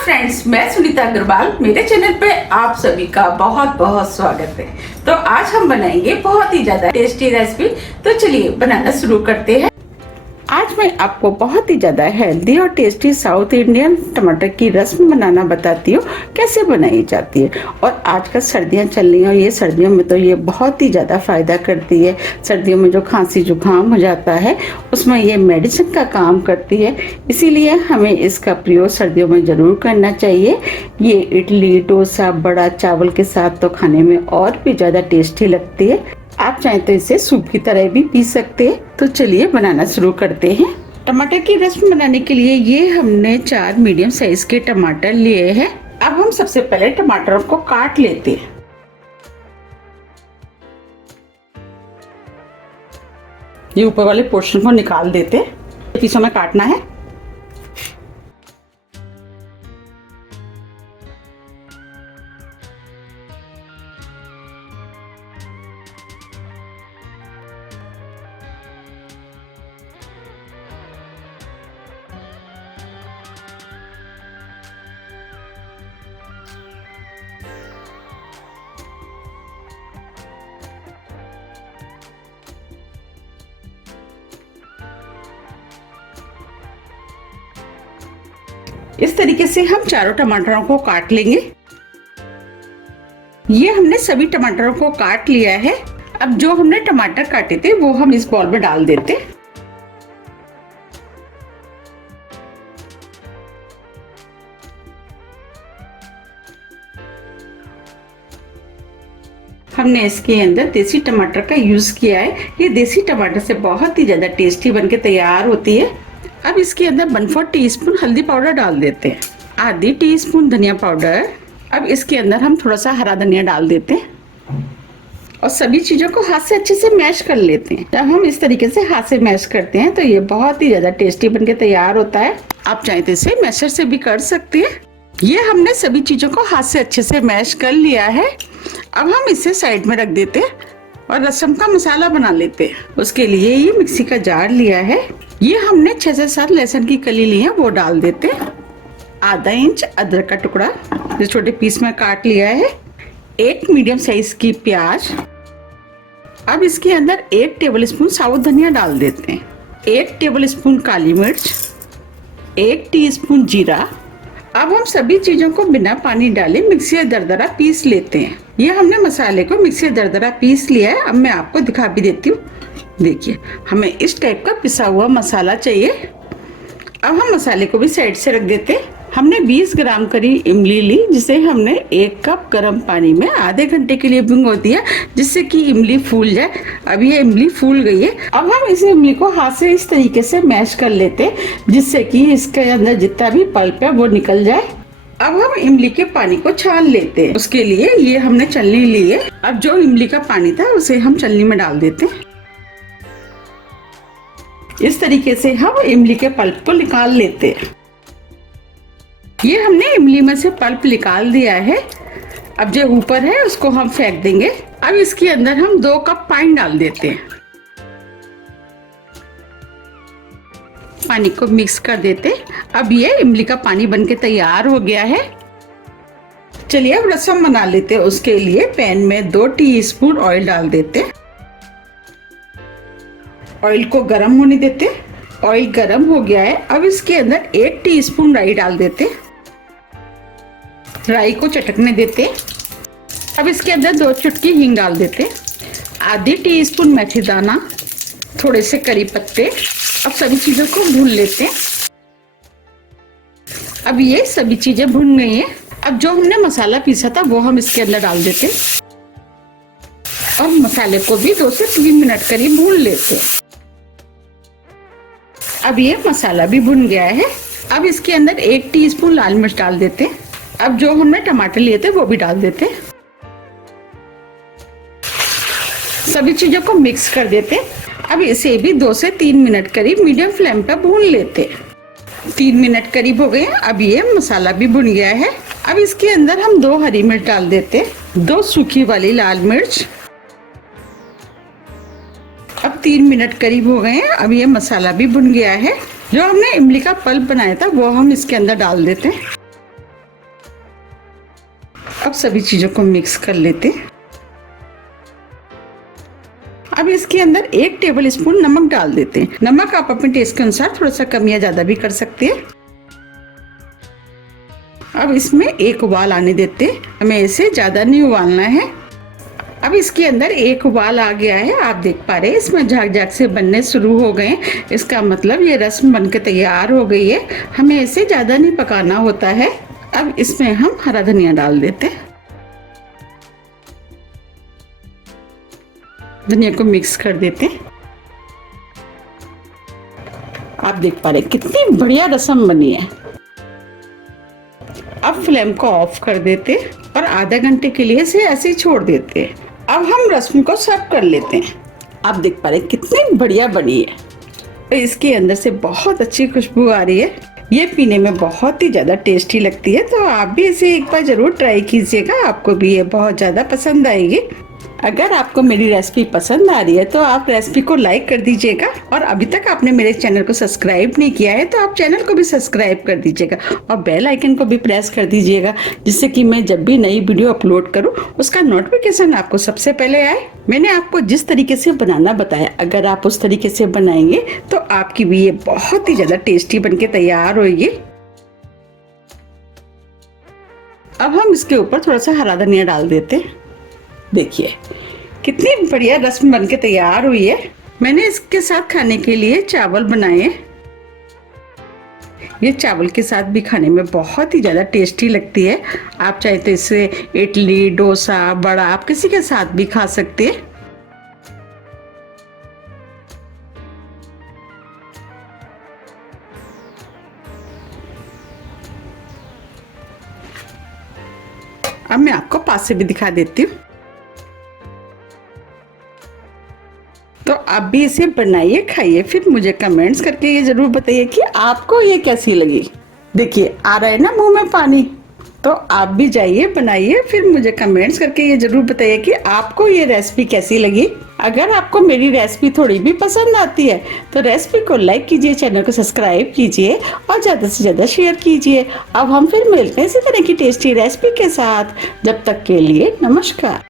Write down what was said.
Friends, मैं सुनीता अग्रवाल। मेरे channel पे आप सभी का बहुत बहुत स्वागत है। तो आज हम बनाएंगे बहुत ही ज्यादा टेस्टी रेसिपी। तो चलिए बनाना शुरू करते हैं। आज मैं आपको बहुत ही ज्यादा हेल्दी और टेस्टी साउथ इंडियन टमाटर की रस्म बनाना बताती हूँ, कैसे बनाई जाती है। और आजकल सर्दियाँ चल रही हैं और ये सर्दियों में तो ये बहुत ही ज़्यादा फ़ायदा करती है। सर्दियों में जो खांसी जुकाम हो जाता है उसमें ये मेडिसिन का काम करती है, इसीलिए हमें इसका प्रयोग सर्दियों में ज़रूर करना चाहिए। ये इडली, डोसा, बड़ा चावल के साथ तो खाने में और भी ज़्यादा टेस्टी लगती है। आप चाहें तो इसे सूप की तरह भी पी सकते हैं। तो चलिए बनाना शुरू करते हैं। टमाटर की रस्म बनाने के लिए ये हमने 4 मीडियम साइज के टमाटर लिए हैं। अब हम सबसे पहले टमाटरों को काट लेते हैं। ये ऊपर वाले पोर्शन को निकाल देते हैं। पीसों में काटना है। इस तरीके से हम चारों टमाटरों को काट लेंगे। ये हमने सभी टमाटरों को काट लिया है। अब जो हमने टमाटर काटे थे वो हम इस बॉल में डाल देते। हमने इसके अंदर देसी टमाटर का यूज किया है। ये देसी टमाटर से बहुत ही ज्यादा टेस्टी बनके तैयार होती है। अब इसके अंदर 1/4 टीस्पून हल्दी पाउडर डाल देते हैं, आधी टीस्पून धनिया पाउडर। अब इसके अंदर हम थोड़ा सा हरा धनिया डाल देते हैं और सभी चीजों को हाथ से अच्छे से मैश कर लेते हैं। जब हम इस तरीके से हाथ से मैश करते हैं तो ये बहुत ही ज्यादा टेस्टी बनके तैयार होता है। आप चाहें तो इसे मैशर से भी कर सकते हैं। ये हमने सभी चीजों को हाथ से अच्छे से मैश कर लिया है। अब हम इसे साइड में रख देते हैं और रसम का मसाला बना लेते हैं। उसके लिए ये मिक्सी का जार लिया है। ये हमने 6 से 7 लहसुन की कली ली है, वो डाल देते हैं। आधा इंच अदरक का टुकड़ा जो छोटे पीस में काट लिया है। 1 मीडियम साइज की प्याज। अब इसके अंदर 1 टेबलस्पून साबुत धनिया डाल देते हैं, 1 टेबलस्पून काली मिर्च, 1 टीस्पून जीरा। अब हम सभी चीजों को बिना पानी डाले मिक्सी दरदरा पीस लेते हैं। ये हमने मसाले को मिक्सी दरदरा पीस लिया है। अब मैं आपको दिखा भी देती हूँ। देखिए, हमें इस टाइप का पिसा हुआ मसाला चाहिए। अब हम मसाले को भी साइड से रख देते हैं। हमने 20 ग्राम करीब इमली ली, जिसे हमने 1 कप गर्म पानी में आधे घंटे के लिए भिगो दिया, जिससे कि इमली फूल जाए। अब ये इमली फूल गई है। अब हम इस इमली को हाथ से इस तरीके से मैश कर लेते हैं, जिससे कि इसके अंदर जितना भी पल्प है वो निकल जाए। अब हम इमली के पानी को छान लेते हैं। उसके लिए ये हमने छलनी ली है। अब जो इमली का पानी था उसे हम छलनी में डाल देते हैं। इस तरीके से हम इमली के पल्प को निकाल लेते हैं। ये हमने इमली में से पल्प निकाल दिया है। अब जो ऊपर है उसको हम फेंक देंगे। अब इसके अंदर हम 2 कप पानी डाल देते हैं। पानी को मिक्स कर देते। अब ये इमली का पानी बनके तैयार हो गया है। चलिए अब रसम बना लेते हैं। उसके लिए पैन में 2 टीस्पून ऑयल डाल देते। ऑयल को गर्म होने देते। ऑयल गर्म हो गया है। अब इसके अंदर 1 टीस्पून राई डाल देते। राई को चटकने देते। अब इसके अंदर 2 चुटकी हींग डाल देते, आधी टीस्पून मेथी दाना, थोड़े से करी पत्ते। अब सभी चीजों को भून लेते हैं। अब ये सभी चीजें भून गई हैं। अब जो हमने मसाला पीसा था वो हम इसके अंदर डाल देते और मसाले को भी 2 से 3 मिनट करीब भून लेते। अब ये मसाला भी भुन गया है। अब इसके अंदर 1 टीस्पून लाल मिर्च डाल देते। अब जो हमने टमाटर लिए थे वो भी डाल देते। सभी चीजों को मिक्स कर देते। अब इसे भी 2 से 3 मिनट करीब मीडियम फ्लेम पर भून लेते। 3 मिनट करीब हो गए। अब ये मसाला भी भुन गया है। अब इसके अंदर हम 2 हरी मिर्च डाल देते, 2 सूखी वाली लाल मिर्च। अब 3 मिनट करीब हो गए हैं। अब ये मसाला भी भुन गया है। जो हमने इमली का पल्प बनाया था वो हम इसके अंदर डाल देते हैं। अब सभी चीजों को मिक्स कर लेते हैं। अब इसके अंदर 1 टेबल स्पून नमक डाल देते हैं। नमक आप अपने टेस्ट के अनुसार थोड़ा सा कम या ज्यादा भी कर सकते हैं। अब इसमें 1 उबाल आने देते हैं, हमें इसे ज्यादा नहीं उबालना है। अब इसके अंदर 1 उबाल आ गया है, आप देख पा रहे हैं इसमें झाग झाग से बनने शुरू हो गए। इसका मतलब ये रस्म बनके तैयार हो गई है। हमें इसे ज्यादा नहीं पकाना होता है। अब इसमें हम हरा धनिया डाल देते हैं। धनिया को मिक्स कर देते हैं। आप देख पा रहे हैं कितनी बढ़िया रस्म बनी है। अब फ्लेम को ऑफ कर देते और आधा घंटे के लिए इसे ऐसे ही छोड़ देते हैं। अब हम रस्म को सर्व कर लेते हैं। आप देख पा रहे हैं कितनी बढ़िया बनी है। तो इसके अंदर से बहुत अच्छी खुशबू आ रही है। ये पीने में बहुत ही ज़्यादा टेस्टी लगती है, तो आप भी इसे एक बार ज़रूर ट्राई कीजिएगा, आपको भी ये बहुत ज़्यादा पसंद आएगी। अगर आपको मेरी रेसिपी पसंद आ रही है तो आप रेसिपी को लाइक कर दीजिएगा, और अभी तक आपने मेरे चैनल को सब्सक्राइब नहीं किया है तो आप चैनल को भी सब्सक्राइब कर दीजिएगा और बेल आइकन को भी प्रेस कर दीजिएगा, जिससे कि मैं जब भी नई वीडियो अपलोड करूं उसका नोटिफिकेशन आपको सबसे पहले आए। मैंने आपको जिस तरीके से बनाना बताया, अगर आप उस तरीके से बनाएंगे तो आपकी भी ये बहुत ही ज्यादा टेस्टी बनके तैयार होगी। अब हम इसके ऊपर थोड़ा सा हरा धनिया डाल देते हैं। देखिए कितनी बढ़िया रस्म बनके तैयार हुई है। मैंने इसके साथ खाने के लिए चावल बनाए। ये चावल के साथ भी खाने में बहुत ही ज़्यादा टेस्टी लगती है। आप चाहे तो इसे इडली, डोसा, बड़ा, आप किसी के साथ भी खा सकते हैं। अब मैं आपको पास से भी दिखा देती हूँ। तो आप भी इसे बनाइए, खाइए, फिर मुझे कमेंट्स करके ये जरूर बताइए कि आपको ये कैसी लगी। देखिए आ रहा है ना मुंह में पानी। तो आप भी जाइए, बनाइए, फिर मुझे कमेंट्स करके ये जरूर बताइए कि आपको ये रेसिपी कैसी लगी। अगर आपको मेरी रेसिपी थोड़ी भी पसंद आती है तो रेसिपी को लाइक कीजिए, चैनल को सब्सक्राइब कीजिए और ज़्यादा से ज़्यादा शेयर कीजिए। अब हम फिर मिलते हैं इसी तरह की टेस्टी रेसिपी के साथ। जब तक के लिए नमस्कार।